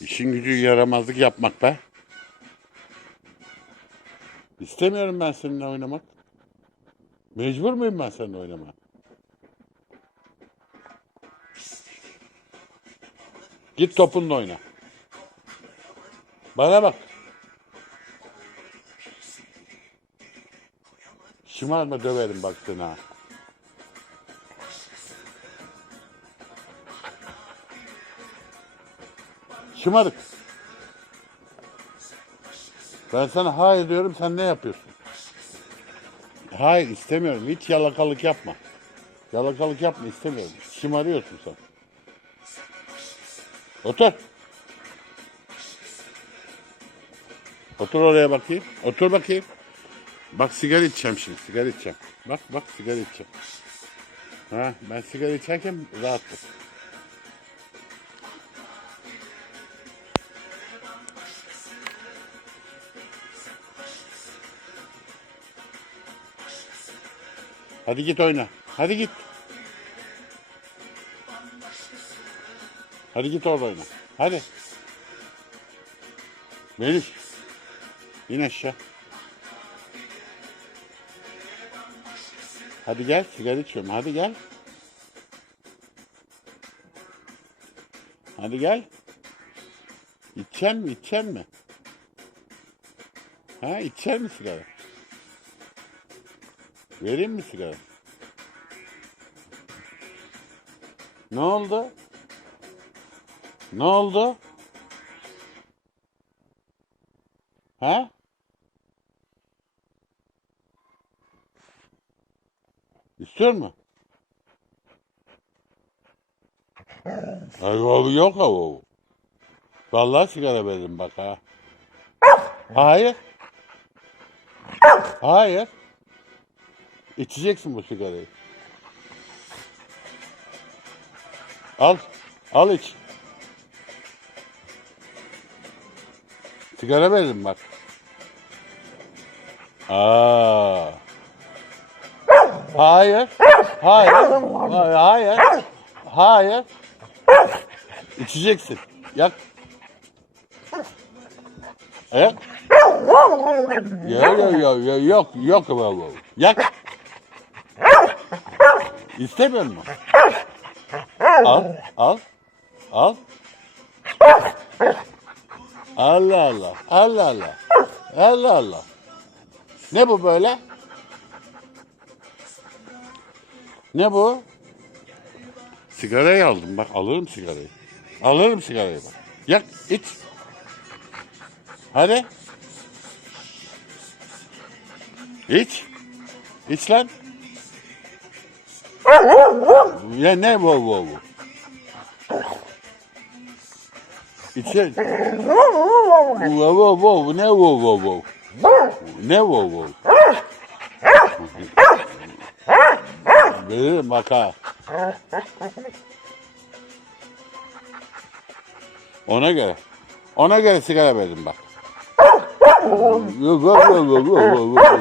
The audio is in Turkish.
İşin gücü yaramazlık yapmak be. İstemiyorum ben seninle oynamak. Mecbur muyum ben seninle oynamaya? Git topunla oyna. Bana bak. Şımarma döverim baktığına. Şımarık. Ben sana hayır diyorum sen ne yapıyorsun? Hayır istemiyorum. Hiç yalakalık yapma. Yalakalık yapma istemiyorum. Şımarıyorsun sen. Otur. Otur oraya bakayım. Otur bakayım. Bak sigara içeceğim şimdi. Sigara içeceğim. Bak bak sigara içeceğim. Ha, ben sigara içerken rahattım. Hadi git oyna. Hadi git. Hadi git orada oyna. Hadi. Melih. İn aşağı. Hadi gel sigara içiyorum. Hadi gel. Hadi gel. İçeceksin mi? İçeceksin mi? Ha içeceksin mi sigara? Vereyim mi sigara? Ne oldu? Ne oldu? Ha? İstiyor mu? Ay o yok o. Vallahi sigara veririm bak ha. Hayır. Hayır. İçeceksin bu sigarayı. Al. Al iç. Sigara veririm bak. Aa. Hayır. Hayır. Hayır. Hayır. Hayır. İçeceksin. Yak. Yak. Yok yok yok yok yok yok. Yak. İstemiyor musun? Al, al, al. Allah Allah, Allah Allah, Allah Allah. Ne bu böyle? Ne bu? Sigarayı aldım bak alırım sigarayı. Alırım sigarayı bak. Yak iç. Hadi. İç. İç lan. Ya ne bu bu bu? Bu bu bu bu ne bu bu bu? Ne bu? Veririm bak ha. Ona göre. Ona göre sigara verdim bak. Yok yok yok yok yok yok.